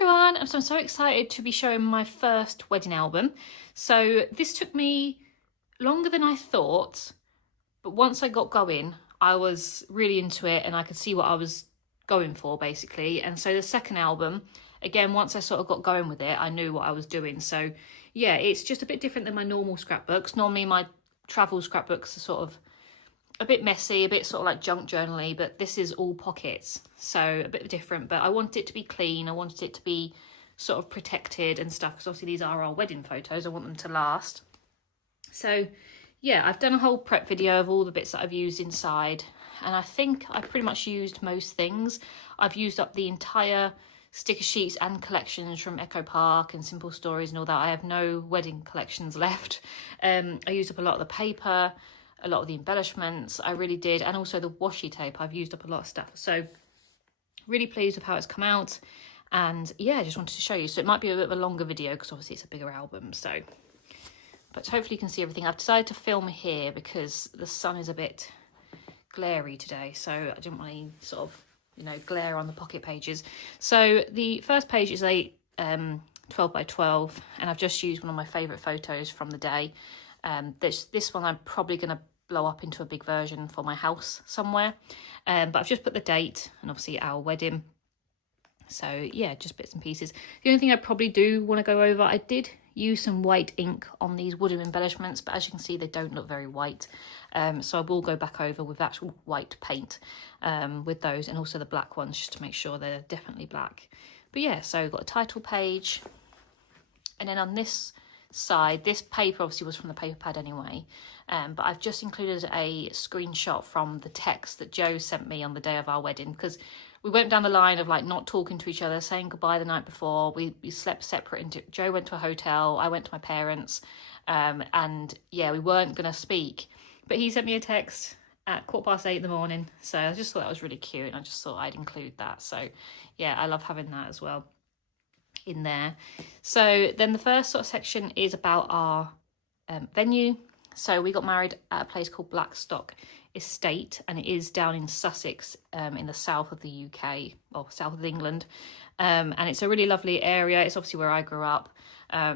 Everyone, I'm so excited to be showing my first wedding album. So this took me longer than I thought, but once I got going, I was really into it and I could see what I was going for basically. And so the second album, again, once I sort of got going with it, I knew what I was doing. So yeah, it's just a bit different than my normal scrapbooks. Normally my travel scrapbooks are sort of a bit messy, a bit sort of like junk journaly, but this is all pockets, so a bit different. But I wanted it to be clean, I wanted it to be sort of protected and stuff, because obviously these are our wedding photos, I want them to last. So yeah, I've done a whole prep video of all the bits that I've used inside, and I think I pretty much used most things. I've used up the entire sticker sheets and collections from Echo Park and Simple Stories and all that. I have no wedding collections left. I used up a lot of the paper, a lot of the embellishments, I really did, and also the washi tape. I've used up a lot of stuff, so really pleased with how it's come out. And yeah, I just wanted to show you. So it might be a bit of a longer video because obviously it's a bigger album, so but hopefully you can see everything. I've decided to film here because the sun is a bit glary today, so I didn't want any sort of, you know, glare on the pocket pages. So the first page is a 12 by 12, and I've just used one of my favourite photos from the day. This one I'm probably going to blow up into a big version for my house somewhere, but I've just put the date and obviously our wedding. So yeah, just bits and pieces. The only thing I probably do want to go over, I did use some white ink on these wooden embellishments, but as you can see they don't look very white, so I will go back over with actual white paint with those, and also the black ones, just to make sure they're definitely black. But yeah, so we've got a title page, and then on this side, this paper obviously was from the paper pad anyway, but I've just included a screenshot from the text that Joe sent me on the day of our wedding, because we went down the line of like not talking to each other, saying goodbye the night before. We slept separate. Joe went to a hotel, I went to my parents, and yeah, we weren't going to speak, but he sent me a text at 8:15 in the morning, so I just thought that was really cute, and I just thought I'd include that. So yeah, I love having that as well in there. So then the first sort of section is about our venue. So we got married at a place called Blackstock Estate, and it is down in Sussex, in the south of the UK, or south of England, and it's a really lovely area. It's obviously where I grew up,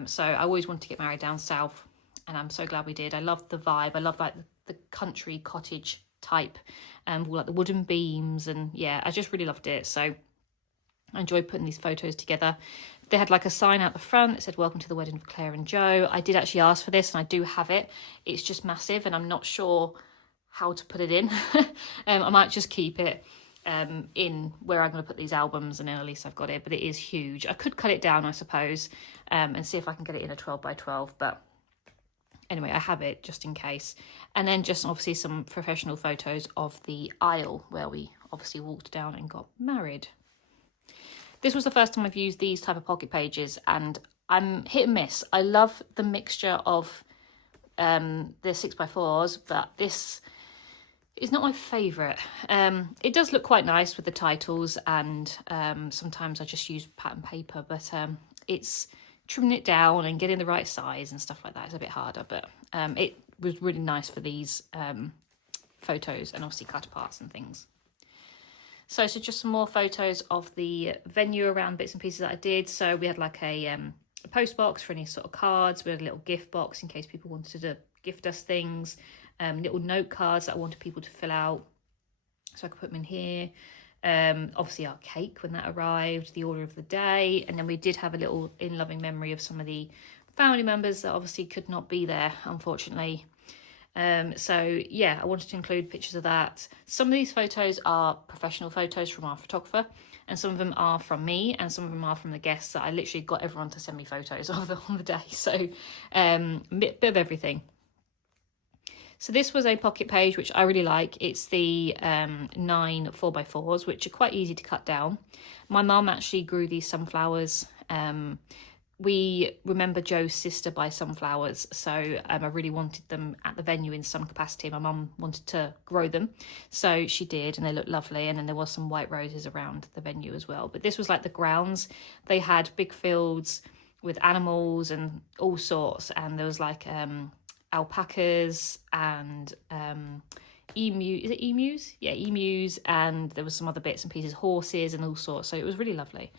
so I always wanted to get married down south, and I'm so glad we did. I love the vibe. I love like the country cottage type, and like the wooden beams, and yeah, I just really loved it. So I enjoyed putting these photos together. They had like a sign out the front that said, "Welcome to the wedding of Claire and Joe." I did actually ask for this, and I do have it. It's just massive, and I'm not sure how to put it in. I might just keep it in where I'm going to put these albums, and then at least I've got it. But it is huge. I could cut it down, I suppose, and see if I can get it in a 12 by 12. But anyway, I have it just in case. And then just obviously some professional photos of the aisle where we obviously walked down and got married. This was the first time I've used these type of pocket pages, and I'm hit and miss. I love the mixture of the 6x4s, but this is not my favourite. It does look quite nice with the titles, and sometimes I just use pattern paper, but it's trimming it down and getting the right size and stuff like that is a bit harder, but it was really nice for these photos, and obviously cut aparts and things. So just some more photos of the venue around bits and pieces that I did. So we had like a post box for any sort of cards. We had a little gift box in case people wanted to gift us things. Little note cards that I wanted people to fill out, so I could put them in here. Obviously our cake when that arrived, the order of the day, and then we did have a little in loving memory of some of the family members that obviously could not be there, unfortunately. So yeah, I wanted to include pictures of that. Some of these photos are professional photos from our photographer, and some of them are from me, and some of them are from the guests that I literally got everyone to send me photos of them on the day. So a bit of everything. So this was a pocket page which I really like. It's the 9 4x4s, which are quite easy to cut down. My mum actually grew these sunflowers. We remember Joe's sister by sunflowers, so I really wanted them at the venue in some capacity. My mum wanted to grow them, so she did, and they look lovely. And then there was some white roses around the venue as well. But this was like the grounds. They had big fields with animals and all sorts, and there was like alpacas and is it emus? Yeah, emus, and there was some other bits and pieces, horses and all sorts. So it was really lovely.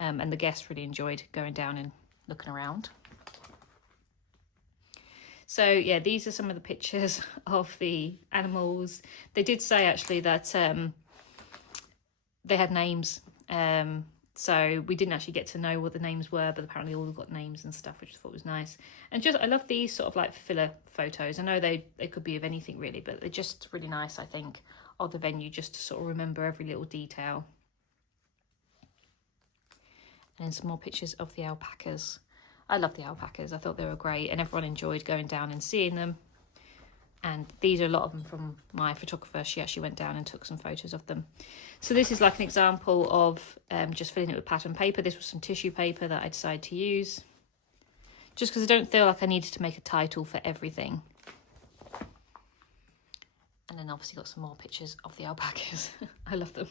and the guests really enjoyed going down and looking around. So yeah, these are some of the pictures of the animals. They did say actually that they had names. So we didn't actually get to know what the names were, but apparently all got names and stuff, which I thought was nice. And just, I love these sort of like filler photos. I know they could be of anything really, but they're just really nice, I think, of the venue, just to sort of remember every little detail. And then some more pictures of the alpacas. I love the alpacas. I thought they were great, and everyone enjoyed going down and seeing them. And these are a lot of them from my photographer. She actually went down and took some photos of them. So this is like an example of just filling it with pattern paper. This was some tissue paper that I decided to use, just because I don't feel like I needed to make a title for everything. And then obviously got some more pictures of the alpacas. I love them.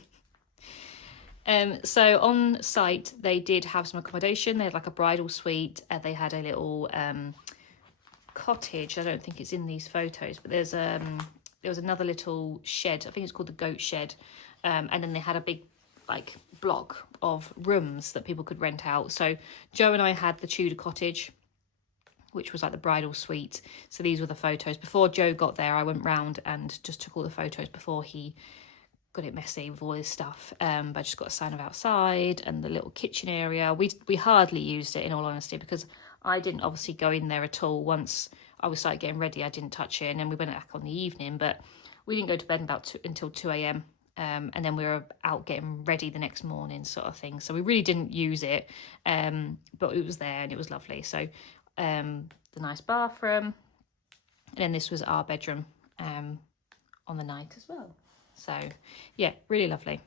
So on site, they did have some accommodation. They had like a bridal suite. They had a little cottage. I don't think it's in these photos, but there was another little shed. I think it's called the goat shed. And then they had a big like block of rooms that people could rent out. So Joe and I had the Tudor cottage, which was like the bridal suite. So these were the photos. Before Joe got there, I went round and just took all the photos before he got it messy with all his stuff. But I just got a sign of outside and the little kitchen area. We hardly used it, in all honesty, because I didn't obviously go in there at all. Once I was started getting ready, I didn't touch it, and then we went back on the evening, but we didn't go to bed until 2 a.m. And then we were out getting ready the next morning, sort of thing. So we really didn't use it, but it was there and it was lovely. So the nice bathroom, and then this was our bedroom on the night as well. So yeah, really lovely.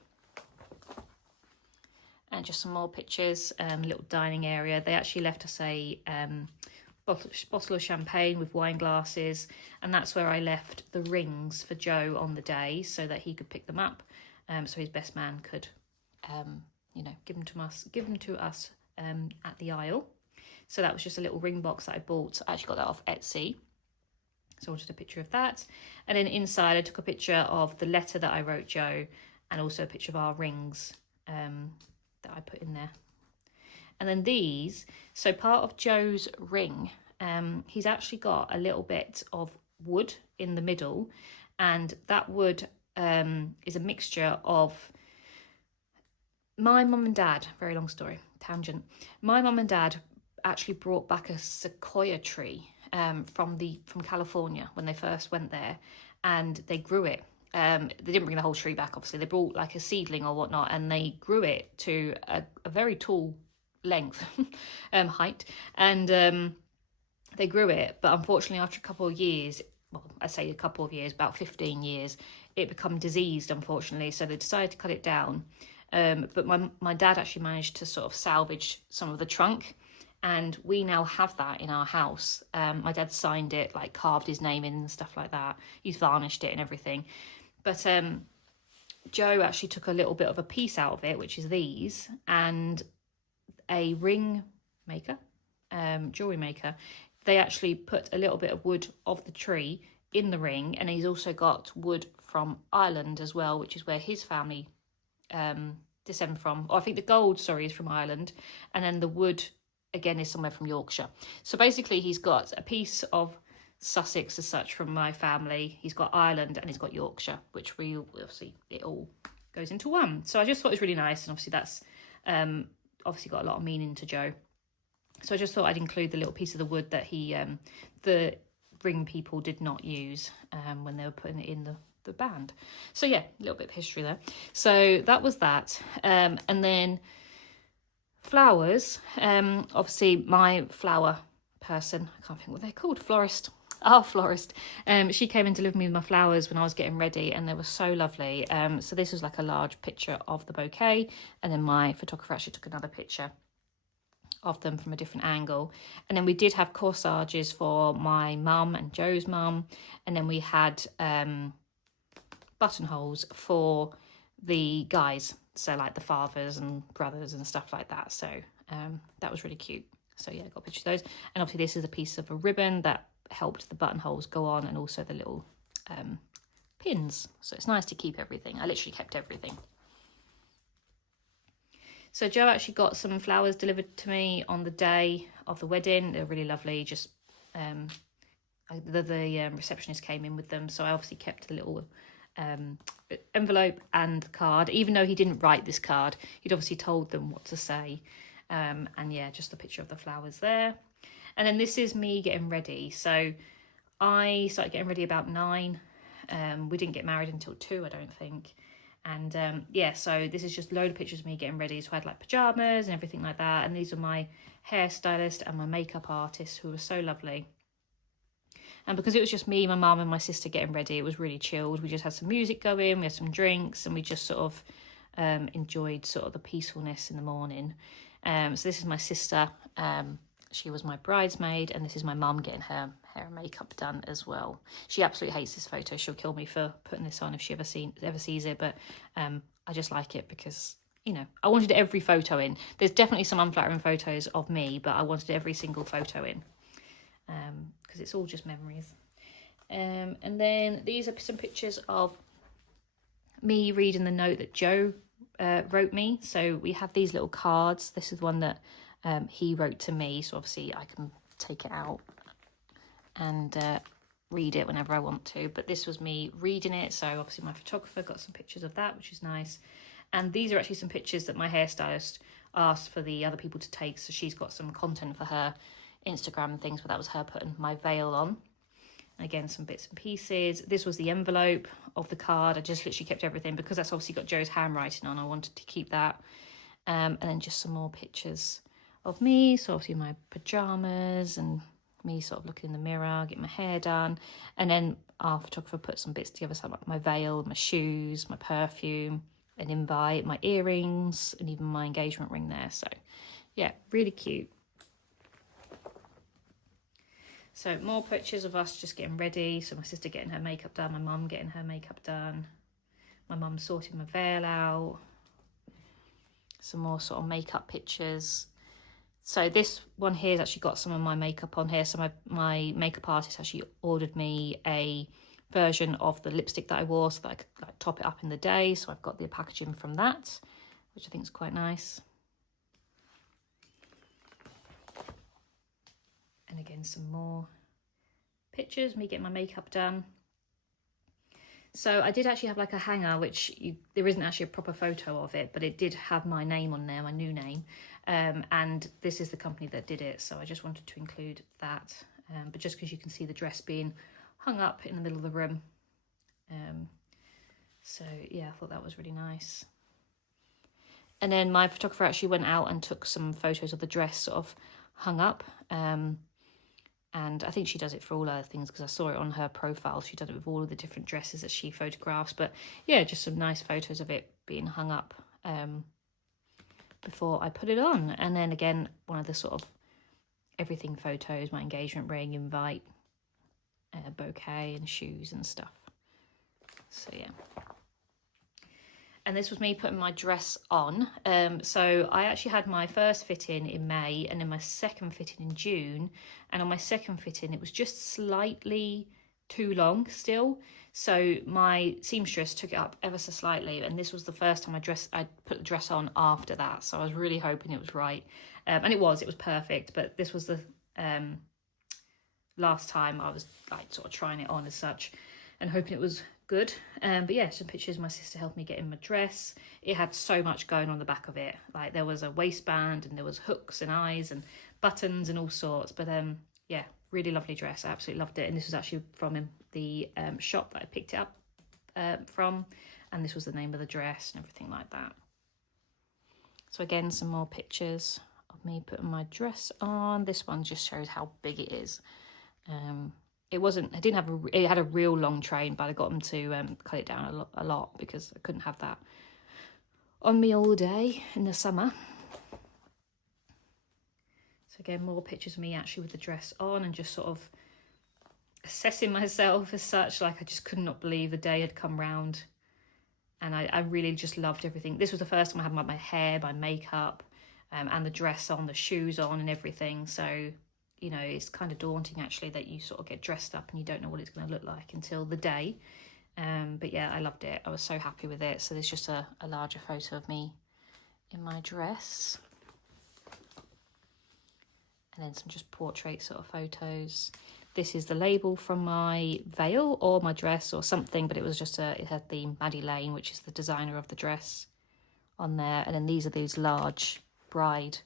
And just some more pictures, little dining area. They actually left us a bottle of champagne with wine glasses, and that's where I left the rings for Joe on the day so that he could pick them up, so his best man could give them to us at the aisle. So that was just a little ring box that I bought. I actually got that off Etsy, so I wanted a picture of that. And then inside I took a picture of the letter that I wrote Joe, and also a picture of our rings that I put in there. And then these, so part of Joe's ring, he's actually got a little bit of wood in the middle, and that wood is a mixture of my mum and dad, very long story, tangent. My mum and dad actually brought back a sequoia tree from California when they first went there, and they grew it. They didn't bring the whole tree back, obviously. They brought like a seedling or whatnot, and they grew it to a very tall length, height, and they grew it. But unfortunately, after a couple of years, well, I say a couple of years, about 15 years, it became diseased, unfortunately. So they decided to cut it down. But my dad actually managed to sort of salvage some of the trunk, and we now have that in our house. My dad signed it, like carved his name in and stuff like that. He's varnished it and everything. But Joe actually took a little bit of a piece out of it, which is these, and a ring maker, jewelry maker, they actually put a little bit of wood of the tree in the ring, and he's also got wood from Ireland as well, which is where his family descend from. Or I think the gold, is from Ireland, and then the wood again is somewhere from Yorkshire. So basically he's got a piece of Sussex as such from my family, he's got Ireland, and he's got Yorkshire, which we obviously, it all goes into one. So I just thought it was really nice, and obviously that's obviously got a lot of meaning to Joe. So I just thought I'd include the little piece of the wood that the ring people did not use when they were putting it in the band. So yeah, a little bit of history there. So that was that. And then flowers, obviously my flower person, I can't think what they're called, florist. Our florist, she came in to live with me with my flowers when I was getting ready, and they were so lovely. So this was like a large picture of the bouquet, and then my photographer actually took another picture of them from a different angle. And then we did have corsages for my mum and Joe's mum, and then we had buttonholes for the guys, so like the fathers and brothers and stuff like that. So that was really cute. So yeah, I got a picture of those. And obviously this is a piece of a ribbon that helped the buttonholes go on, and also the little pins. So it's nice to keep everything. I literally kept everything. So Joe actually got some flowers delivered to me on the day of the wedding. They're really lovely. Just the receptionist came in with them, so I obviously kept the little envelope and card. Even though he didn't write this card, he'd obviously told them what to say. And yeah, just a picture of the flowers there. And then this is me getting ready. So I started getting ready about 9. We didn't get married until 2, I don't think. And yeah, so this is just a load of pictures of me getting ready. So I had like pajamas and everything like that. And these are my hairstylist and my makeup artist, who were so lovely. And because it was just me, my mum and my sister getting ready, it was really chilled. We just had some music going, we had some drinks, and we just sort of enjoyed sort of the peacefulness in the morning. So this is my sister. She was my bridesmaid, and this is my mum getting her hair and makeup done as well. She absolutely hates this photo. She'll kill me for putting this on if she ever sees it, but I just like it because, you know, I wanted every photo in. There's definitely some unflattering photos of me, but I wanted every single photo in because it's all just memories. And then these are some pictures of me reading the note that Joe wrote me. So we have these little cards. This is one that he wrote to me, so obviously I can take it out and read it whenever I want to. But this was me reading it, so obviously my photographer got some pictures of that, which is nice. And these are actually some pictures that my hairstylist asked for the other people to take, so she's got some content for her Instagram and things, but that was her putting my veil on. And again, some bits and pieces. This was the envelope of the card. I just literally kept everything because that's obviously got Joe's handwriting on. I wanted to keep that. And then just some more pictures of me, so obviously my pajamas and me sort of looking in the mirror, getting my hair done. And then our photographer put some bits together, so like my veil, my shoes, my perfume, an invite, my earrings, and even my engagement ring there. So yeah, really cute. So more pictures of us just getting ready. So my sister getting her makeup done, my mum getting her makeup done, my mum sorting my veil out, some more sort of makeup pictures. So this one here has actually got some of my makeup on here. So my makeup artist actually ordered me a version of the lipstick that I wore so that I could like top it up in the day. So I've got the packaging from that, which I think is quite nice. And again, some more pictures, me getting my makeup done. So I did actually have like a hanger, which there isn't actually a proper photo of it, but it did have my name on there, my new name. And this is the company that did it, so I just wanted to include that. But just because you can see the dress being hung up in the middle of the room. So yeah, I thought that was really nice. And then my photographer actually went out and took some photos of the dress sort of hung up. And I think she does it for all other things because I saw it on her profile. She does it with all of the different dresses that she photographs. But yeah, just some nice photos of it being hung up before I put it on. And then again, one of the sort of everything photos, my engagement ring, invite, bouquet and shoes and stuff. So yeah. And this was me putting my dress on. So I actually had my first fitting in May and then my second fitting in June. And on my second fitting, it was just slightly too long still. So my seamstress took it up ever so slightly. And this was the first time I put the dress on after that. So I was really hoping it was right. And it was perfect. But this was the last time I was like sort of trying it on as such and hoping it was good. But yeah, some pictures my sister helped me get in my dress. It had so much going on the back of it. Like there was a waistband and there was hooks and eyes and buttons and all sorts. But yeah, really lovely dress. I absolutely loved it. And this was actually from the shop that I picked it up from. And this was the name of the dress and everything like that. So again, some more pictures of me putting my dress on. This one just shows how big it is. It had a real long train, but I got them to cut it down a lot because I couldn't have that on me all day in the summer. So again, more pictures of me actually with the dress on and just sort of assessing myself as such. Like I just could not believe the day had come round, and I really just loved everything. This was the first time I had my hair, my makeup, and the dress on, the shoes on and everything. So you know, it's kind of daunting actually that you sort of get dressed up and you don't know what it's going to look like until the day. But yeah, I loved it. I was so happy with it. So there's just a larger photo of me in my dress. And then some just portrait sort of photos. This is the label from my veil or my dress or something, but it was just it had the Maddie Lane, which is the designer of the dress, on there. And then these are these large bride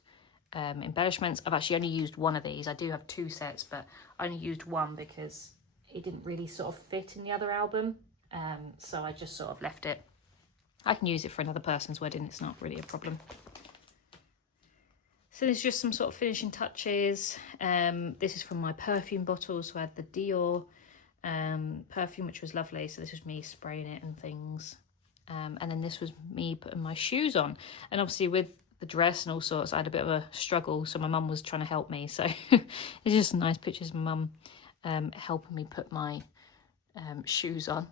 embellishments. I've actually only used one of these. I do have 2 sets, but I only used one because it didn't really sort of fit in the other album. So I just sort of left it. I can use it for another person's wedding. It's not really a problem. So there's just some sort of finishing touches. This is from my perfume bottle. So I had the Dior perfume, which was lovely. So this was me spraying it and things. And then this was me putting my shoes on. And obviously with the dress and all sorts, I had a bit of a struggle. So my mum was trying to help me. So it's just nice pictures of my mum helping me put my shoes on.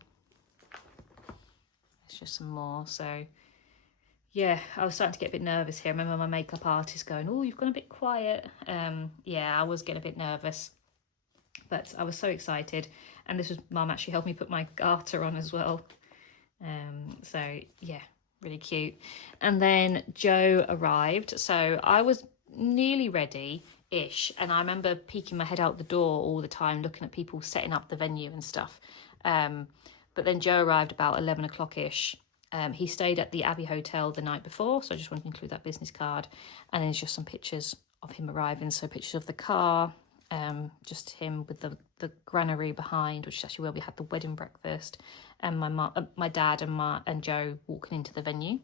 It's just some more. So yeah, I was starting to get a bit nervous here. I remember my makeup artist going, oh, you've gone a bit quiet. Yeah, I was getting a bit nervous, but I was so excited. And this was mum actually helped me put my garter on as well. So yeah, really cute. And then Joe arrived. So I was nearly ready-ish. And I remember peeking my head out the door all the time, looking at people setting up the venue and stuff. But then Joe arrived about 11 o'clock-ish. He stayed at the Abbey Hotel the night before, so I just wanted to include that business card. And then there's just some pictures of him arriving, so pictures of the car, just him with the granary behind, which is actually where we had the wedding breakfast, and my dad and Joe walking into the venue.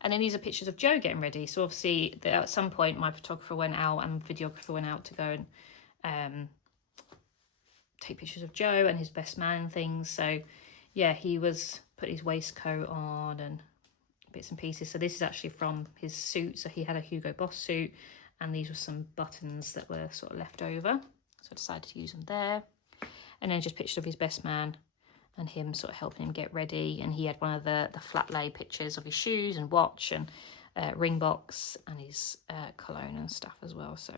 And then these are pictures of Joe getting ready. So obviously at some point my photographer went out and videographer went out to go and take pictures of Joe and his best man and things. So yeah, he was putting his waistcoat on and bits and pieces. So this is actually from his suit. So he had a Hugo Boss suit, and these were some buttons that were sort of left over. So I decided to use them there. And then just pictures of his best man and him sort of helping him get ready. And he had one of the flat lay pictures of his shoes and watch and ring box and his cologne and stuff as well. So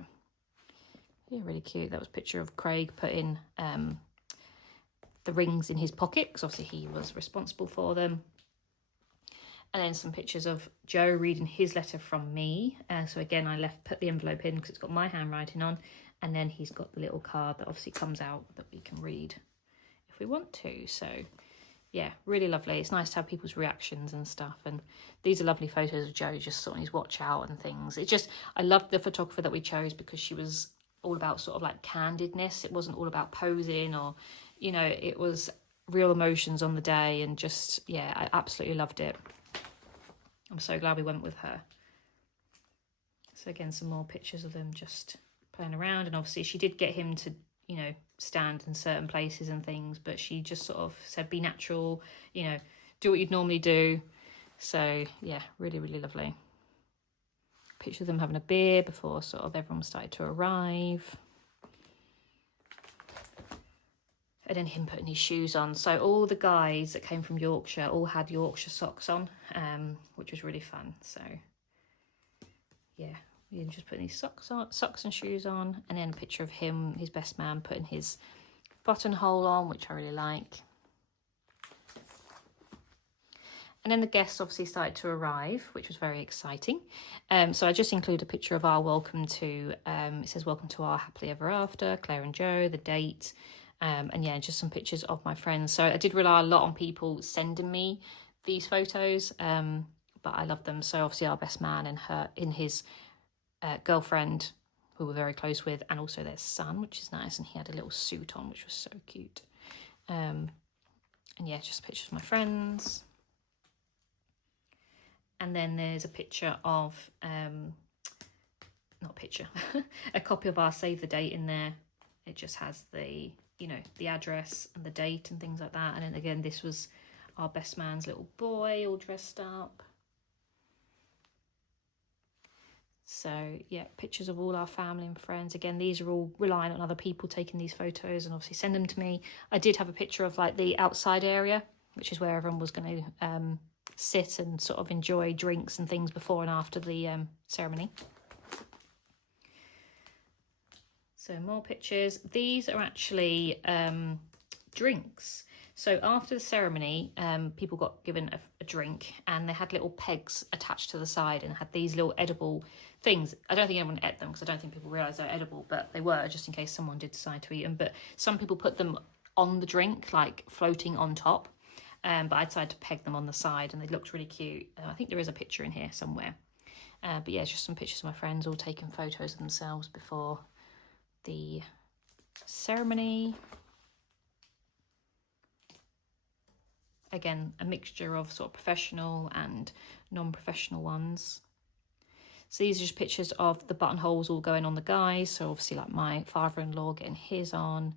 yeah, really cute. That was a picture of Craig putting the rings in his pocket, because obviously he was responsible for them. And then some pictures of Joe reading his letter from me. So again, I put the envelope in because it's got my handwriting on. And then he's got the little card that obviously comes out that we can read if we want to. So yeah, really lovely. It's nice to have people's reactions and stuff. And these are lovely photos of Joe just sorting his watch out and things. It's just, I loved the photographer that we chose because she was all about sort of like candidness. It wasn't all about posing or, you know, it was real emotions on the day. And just, yeah, I absolutely loved it. I'm so glad we went with her. So again, some more pictures of them just playing around. And obviously she did get him to, you know, stand in certain places and things, but she just sort of said, be natural, you know, do what you'd normally do. So yeah, really, really lovely. Picture of them having a beer before sort of everyone started to arrive. And then him putting his shoes on. So all the guys that came from Yorkshire all had Yorkshire socks on, which was really fun. So yeah, him just putting his socks and shoes on. And then a picture of him, his best man, putting his buttonhole on, which I really like. And then the guests obviously started to arrive, which was very exciting. So I just include a picture of our welcome to, it says welcome to our happily ever after, Claire and Joe, the date. And yeah, just some pictures of my friends. So I did rely a lot on people sending me these photos, but I love them. So obviously our best man and his girlfriend, who we're very close with, and also their son, which is nice. And he had a little suit on, which was so cute. And yeah, just pictures of my friends. And then there's a picture of, not a picture, a copy of our save the date in there. It just has the, you know, the address and the date and things like that. And then again, this was our best man's little boy all dressed up. So yeah, pictures of all our family and friends. Again, these are all relying on other people taking these photos and obviously send them to me. I did have a picture of like the outside area, which is where everyone was going to sit and sort of enjoy drinks and things before and after the ceremony. So more pictures. These are actually drinks. So after the ceremony, people got given a drink, and they had little pegs attached to the side and had these little edible things. I don't think anyone ate them because I don't think people realised they're edible, but they were, just in case someone did decide to eat them. But some people put them on the drink, like floating on top. But I decided to peg them on the side, and they looked really cute. I think there is a picture in here somewhere. But yeah, it's just some pictures of my friends all taking photos of themselves before the ceremony. Again, a mixture of sort of professional and non-professional ones. So these are just pictures of the buttonholes all going on the guys. So obviously like my father-in-law getting his on.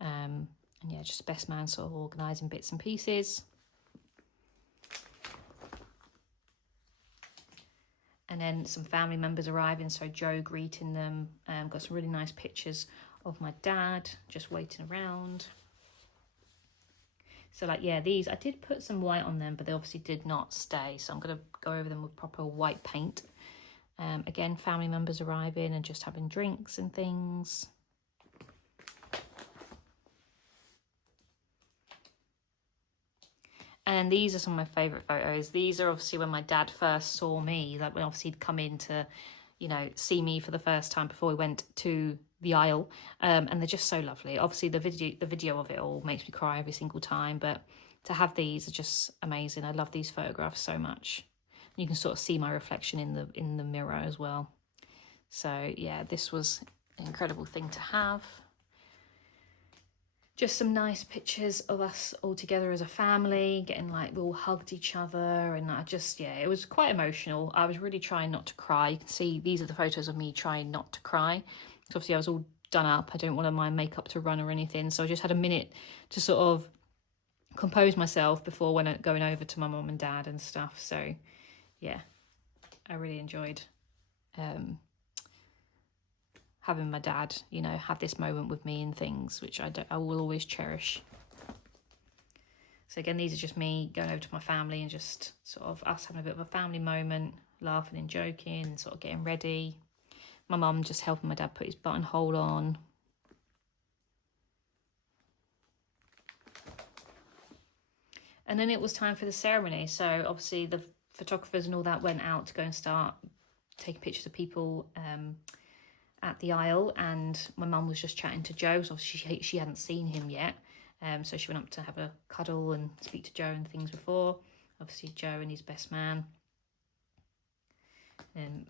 And yeah, just best man sort of organising bits and pieces. And then some family members arriving, so Joe greeting them. Got some really nice pictures of my dad just waiting around. So like, yeah, these, I did put some white on them, but they obviously did not stay. So I'm going to go over them with proper white paint. Again, family members arriving and just having drinks and things. And these are some of my favourite photos. These are obviously when my dad first saw me, like when obviously he'd come in to, you know, see me for the first time before we went to the aisle. And they're just so lovely. Obviously the video of it all makes me cry every single time, but to have these are just amazing. I love these photographs so much. You can sort of see my reflection in the mirror as well. So yeah, this was an incredible thing to have. Just some nice pictures of us all together as a family, getting like, we all hugged each other, and I just, yeah, it was quite emotional. I was really trying not to cry. You can see these are the photos of me trying not to cry. So obviously I was all done up. I didn't want my makeup to run or anything. So I just had a minute to sort of compose myself before going over to my mum and dad and stuff. So yeah, I really enjoyed having my dad, you know, have this moment with me and things, which I will always cherish. So again, these are just me going over to my family and just sort of us having a bit of a family moment, laughing and joking and sort of getting ready. My mum just helping my dad put his buttonhole on. And then it was time for the ceremony. So obviously the photographers and all that went out to go and start taking pictures of people at the aisle, and my mum was just chatting to Joe, so she hadn't seen him yet, so she went up to have a cuddle and speak to Joe and things before. Obviously Joe and his best man, and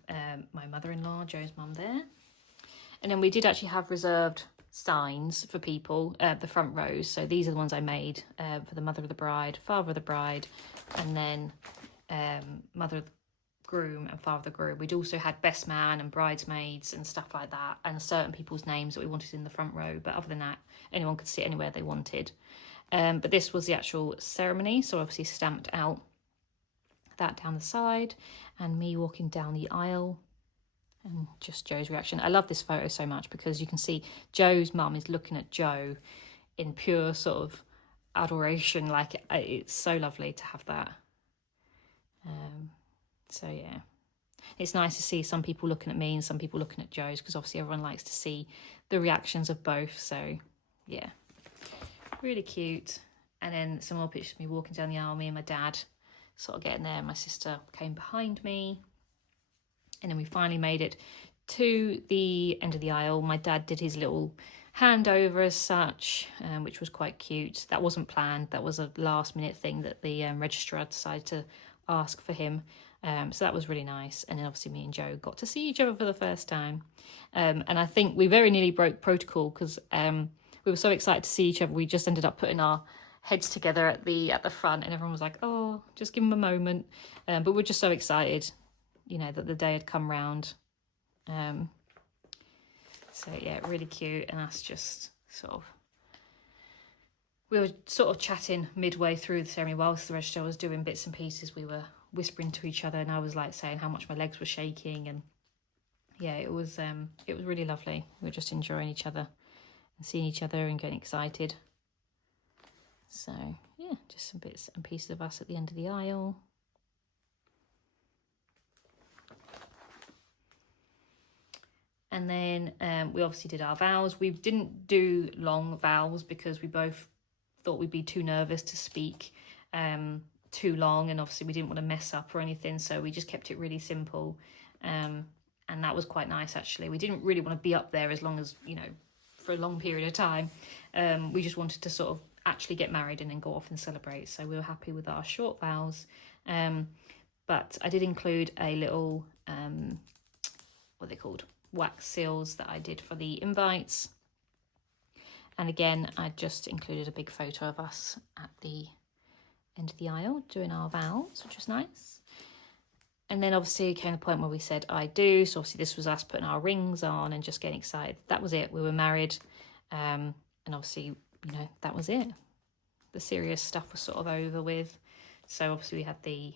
my mother-in-law, Joe's mum there. And then we did actually have reserved signs for people at the front rows. So these are the ones I made for the mother of the bride, father of the bride, and then mother of the groom and father of the groom. We'd also had best man and bridesmaids and stuff like that, and certain people's names that we wanted in the front row, but other than that anyone could sit anywhere they wanted. But this was the actual ceremony, so obviously stamped out that down the side, and me walking down the aisle, and just Joe's reaction. I love this photo so much because you can see Joe's mum is looking at Joe in pure sort of adoration. Like, it's so lovely to have that. So yeah, it's nice to see some people looking at me and some people looking at Joe's, because obviously everyone likes to see the reactions of both. So yeah, really cute. And then some more pictures of me walking down the aisle, me and my dad sort of getting there. My sister came behind me, and then we finally made it to the end of the aisle. My dad did his little handover as such, which was quite cute. That wasn't planned. That was a last minute thing that the registrar decided to ask for him. So that was really nice. And then obviously me and Joe got to see each other for the first time. And I think we very nearly broke protocol because we were so excited to see each other. We just ended up putting our heads together at the front, and everyone was like, oh, just give him a moment. But we're just so excited, you know, that the day had come round. So yeah, really cute. And us just we were sort of chatting midway through the ceremony whilst the registrar was doing bits and pieces. We were whispering to each other, and I was like saying how much my legs were shaking, and yeah, it was really lovely. We were just enjoying each other and seeing each other and getting excited. So yeah, just some bits and pieces of us at the end of the aisle. And then we obviously did our vows. We didn't do long vows because we both thought we'd be too nervous to speak too long, and obviously we didn't want to mess up or anything, so we just kept it really simple. And that was quite nice, actually. We didn't really want to be up there as long as, you know, for a long period of time. We just wanted to sort of actually get married and then go off and celebrate, so we were happy with our short vows. But I did include a little what are they called, wax seals that I did for the invites. And again, I just included a big photo of us at the end of the aisle doing our vows, which was nice. And then obviously came the point where we said I do. So obviously this was us putting our rings on and just getting excited. That was it. We were married. And obviously, you know, that was it. The serious stuff was sort of over with. So obviously we had the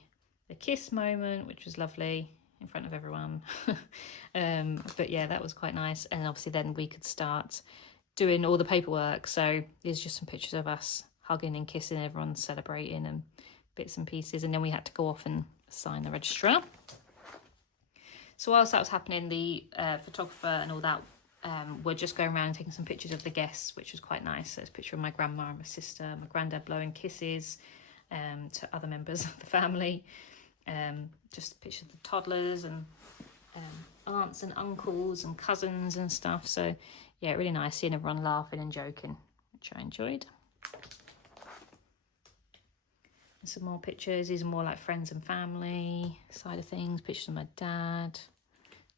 kiss moment, which was lovely in front of everyone. But yeah, that was quite nice. And obviously then we could start doing all the paperwork. So there's just some pictures of us hugging and kissing, everyone celebrating and bits and pieces. And then we had to go off and sign the registrar. So whilst that was happening, the photographer and all that were just going around and taking some pictures of the guests, which was quite nice. So there's a picture of my grandma and my sister, my granddad blowing kisses to other members of the family. Just pictures of the toddlers and aunts and uncles and cousins and stuff. So yeah, really nice seeing everyone laughing and joking, which I enjoyed. And some more pictures. These are more like friends and family side of things. Pictures of my dad,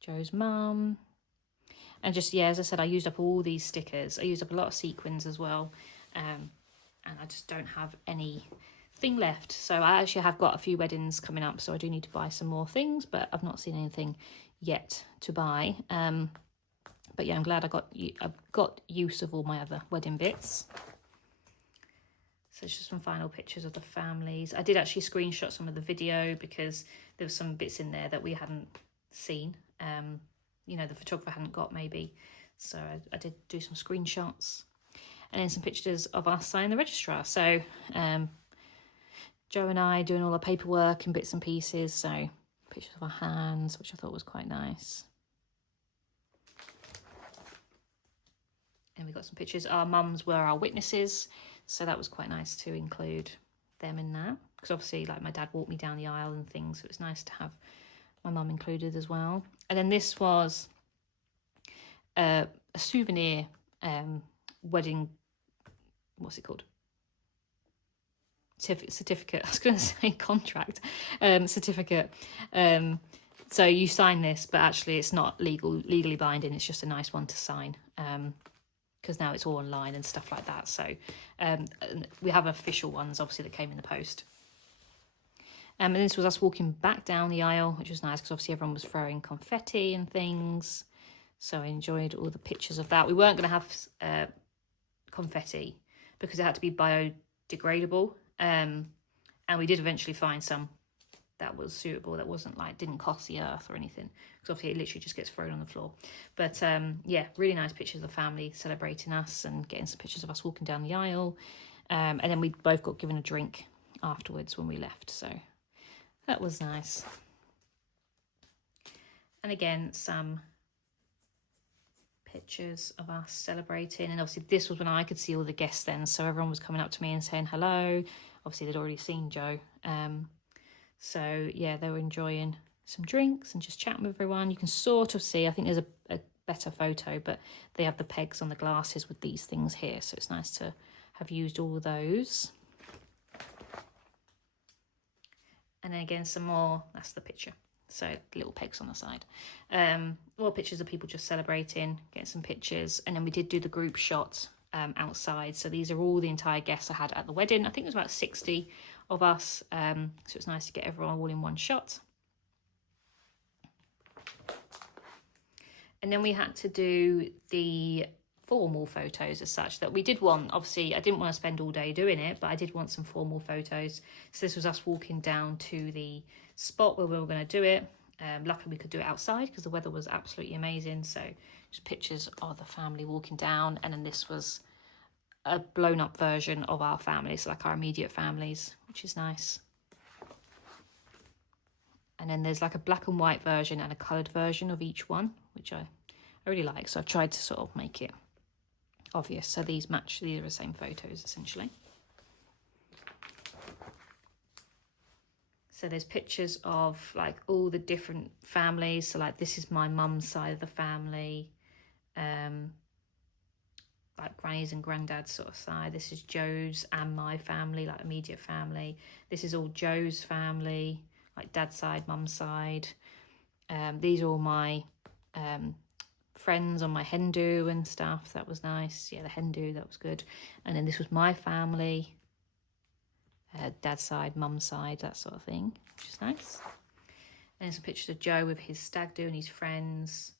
Joe's mum. And just, yeah, as I said, I used up all these stickers. I used up a lot of sequins as well. And I just don't have anything left. So I actually have got a few weddings coming up, so I do need to buy some more things, but I've not seen anything yet to buy. But yeah, I'm glad I've got use of all my other wedding bits. So it's just some final pictures of the families. I did actually screenshot some of the video because there were some bits in there that we hadn't seen. You know, the photographer hadn't got maybe. So I did do some screenshots. And then some pictures of us signing the registrar. So Joe and I doing all the paperwork and bits and pieces. So pictures of our hands, which I thought was quite nice. And we got some pictures. Our mums were our witnesses, so that was quite nice to include them in that. Because obviously, like, my dad walked me down the aisle and things, so it was nice to have my mum included as well. And then this was a souvenir wedding, what's it called? Certificate. I was going to say contract. Certificate. So you sign this, but actually it's not legally binding. It's just a nice one to sign. Because now it's all online and stuff like that. So we have official ones, obviously, that came in the post. And this was us walking back down the aisle, which was nice because obviously everyone was throwing confetti and things. So I enjoyed all the pictures of that. We weren't going to have confetti because it had to be biodegradable. And we did eventually find some that was suitable, that wasn't like, didn't cost the earth or anything, because obviously it literally just gets thrown on the floor. But yeah, really nice pictures of the family celebrating us and getting some pictures of us walking down the aisle. And then we both got given a drink afterwards when we left, so that was nice. And again, some pictures of us celebrating, and obviously this was when I could see all the guests then, so everyone was coming up to me and saying hello. Obviously they'd already seen Joe. So yeah, they were enjoying some drinks and just chatting with everyone. You can sort of see, I think there's a better photo, but they have the pegs on the glasses with these things here. So it's nice to have used all of those. And then again, some more, that's the picture. So little pegs on the side. More pictures of people just celebrating, getting some pictures. And then we did do the group shot outside. So these are all the entire guests I had at the wedding. I think it was about 60 of us, so it's nice to get everyone all in one shot. And then we had to do the formal photos as such that we did want. Obviously I didn't want to spend all day doing it, but I did want some formal photos. So this was us walking down to the spot where we were going to do it. Luckily we could do it outside because the weather was absolutely amazing. So just pictures of the family walking down, and then this was a blown up version of our family, so like our immediate families, which is nice. And then there's like a black and white version and a coloured version of each one, which I really like. So I've tried to sort of make it obvious. So these match, these are the same photos essentially. So there's pictures of like all the different families. So like this is my mum's side of the family, like granny's and granddad's sort of side. This is Joe's and my family, like immediate family. This is all Joe's family, like dad's side, mum's side. These are all my friends on my hen do and stuff. That was nice. Yeah, the hen do, that was good. And then this was my family, dad's side, mum's side, that sort of thing, which is nice. And some pictures of Joe with his stag do and his friends,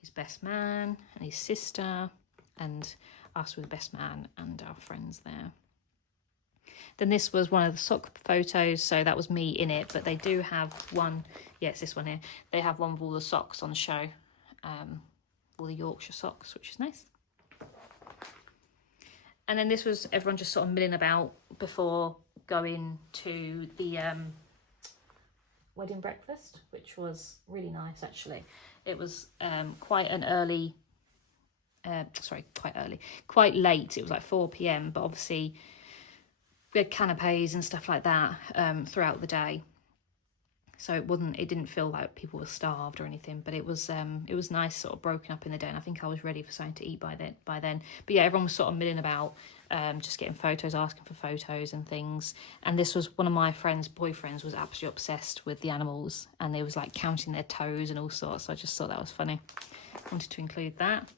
his best man and his sister, and us with the best man and our friends there. Then this was one of the sock photos, so that was me in it, but they do have one, yeah, it's this one here. They have one with all the socks on show, all the Yorkshire socks, which is nice. And then this was everyone just sort of milling about before going to the wedding breakfast, which was really nice actually. It was quite late. It was like 4 p.m, but obviously we had canapes and stuff like that throughout the day, so it didn't feel like people were starved or anything, but it was nice, sort of broken up in the day, and I think I was ready for something to eat by then. But yeah, everyone was sort of milling about, just getting photos, asking for photos and things. And this was one of my friends' boyfriends was absolutely obsessed with the animals, and they was like counting their toes and all sorts, so I just thought that was funny. Wanted to include that.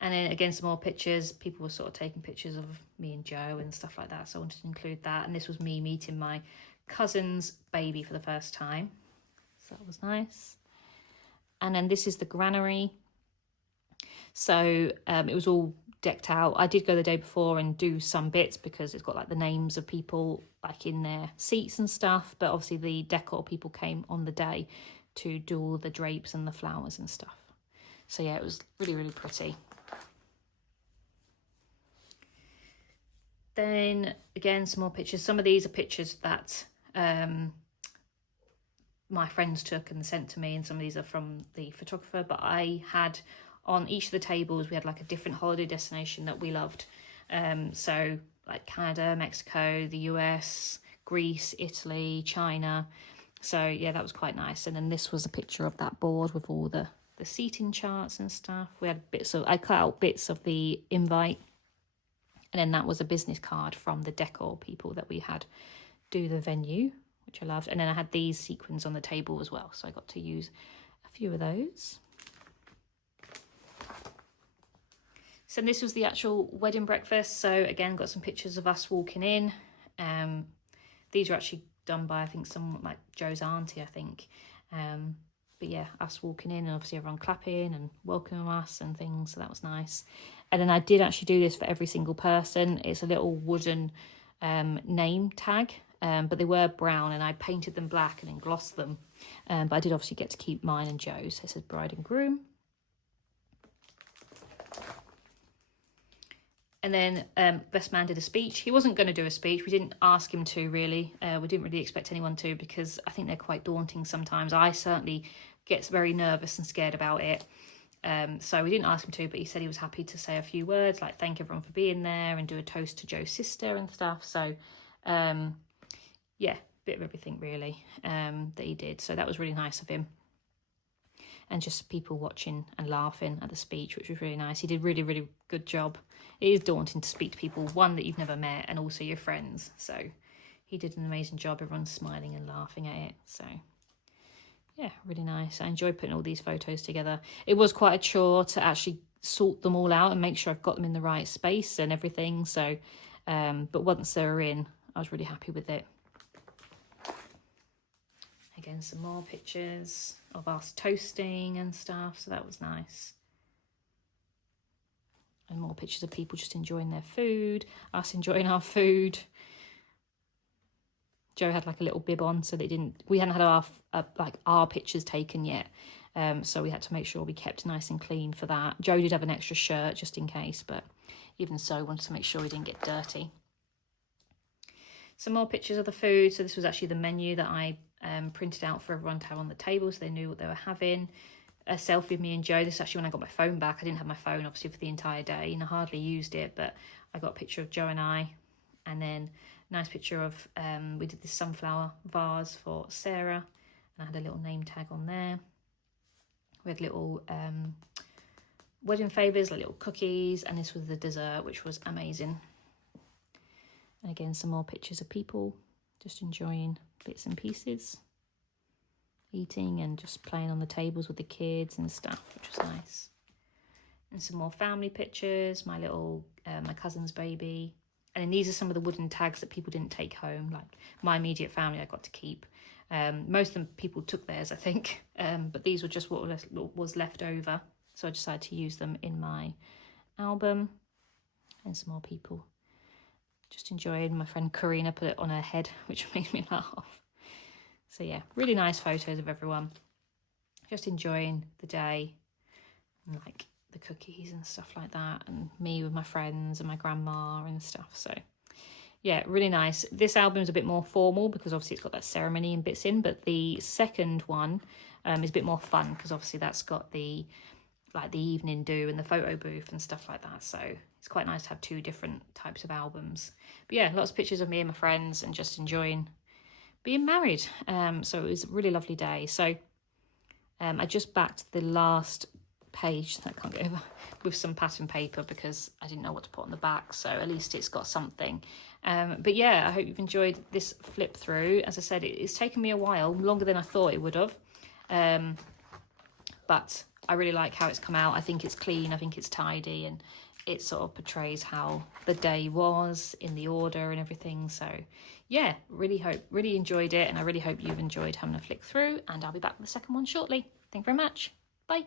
And then again, some more pictures. People were sort of taking pictures of me and Joe and stuff like that, so I wanted to include that. And this was me meeting my cousin's baby for the first time, so that was nice. And then this is the granary. So it was all decked out. I did go the day before and do some bits because it's got like the names of people like in their seats and stuff, but obviously the decor people came on the day to do all the drapes and the flowers and stuff. So yeah, it was really, really pretty. Then again, some more pictures. Some of these are pictures that my friends took and sent to me, and some of these are from the photographer. But I had on each of the tables, we had like a different holiday destination that we loved. So like Canada, Mexico, the US, Greece, Italy, China. So yeah, that was quite nice. And then this was a picture of that board with all the seating charts and stuff. We had I cut out bits of the invite. And then that was a business card from the decor people that we had do the venue, which I loved. And then I had these sequins on the table as well, so I got to use a few of those. So this was the actual wedding breakfast. So again, got some pictures of us walking in. These were actually done by, I think, someone like Joe's auntie, I think. But yeah, us walking in and obviously everyone clapping and welcoming us and things, so that was nice. And then I did actually do this for every single person. It's a little wooden name tag, but they were brown and I painted them black and then glossed them. But I did obviously get to keep mine and Joe's. So it says bride and groom. And then best man did a speech. He wasn't going to do a speech. We didn't ask him to, really. We didn't really expect anyone to, because I think they're quite daunting sometimes. I certainly get very nervous and scared about it. So we didn't ask him to, but he said he was happy to say a few words, like thank everyone for being there and do a toast to Joe's sister and stuff. So yeah, bit of everything really that he did. So that was really nice of him. And just people watching and laughing at the speech, which was really nice. He did really, really good job. It is daunting to speak to people, one, that you've never met, and also your friends. So he did an amazing job. Everyone's smiling and laughing at it. So yeah, really nice. I enjoyed putting all these photos together. It was quite a chore to actually sort them all out and make sure I've got them in the right space and everything. So, but once they were in, I was really happy with it. Again, some more pictures of us toasting and stuff, so that was nice. And more pictures of people just enjoying their food, us enjoying our food. Joe had like a little bib on, so we hadn't had our pictures taken yet. So we had to make sure we kept nice and clean for that. Joe did have an extra shirt just in case, but even so, wanted to make sure we didn't get dirty. Some more pictures of the food. So this was actually the menu that I printed out for everyone to have on the table, so they knew what they were having. A selfie of me and Joe. This is actually when I got my phone back. I didn't have my phone obviously for the entire day and I hardly used it, but I got a picture of Joe and I. And then Nice picture of, we did this sunflower vase for Sarah, and I had a little name tag on there. We had little wedding favours, like little cookies, and this was the dessert, which was amazing. And again, some more pictures of people just enjoying bits and pieces, eating and just playing on the tables with the kids and stuff, which was nice. And some more family pictures, my little, my cousin's baby. And then these are some of the wooden tags that people didn't take home, like my immediate family I got to keep. Most of them people took theirs, I think, but these were just what was left over. So I decided to use them in my album. And some more people just enjoying. My friend Karina put it on her head, which made me laugh. So yeah, really nice photos of everyone just enjoying the day, and like the cookies and stuff like that, and me with my friends and my grandma and stuff. So yeah, really nice. This album is a bit more formal because obviously it's got that ceremony and bits in, but the second one is a bit more fun because obviously that's got the like the evening do and the photo booth and stuff like that. So it's quite nice to have two different types of albums. But yeah, lots of pictures of me and my friends and just enjoying being married. So it was a really lovely day. So I just backed the last page that I can't get over with some pattern paper because I didn't know what to put on the back, so at least it's got something. But yeah, I hope you've enjoyed this flip through. As I said, it's taken me a while, longer than I thought it would have, but I really like how it's come out. I think it's clean, I think it's tidy, and it sort of portrays how the day was in the order and everything. So yeah, really enjoyed it, and I really hope you've enjoyed having a flick through, and I'll be back with the second one shortly. Thank you very much. Bye.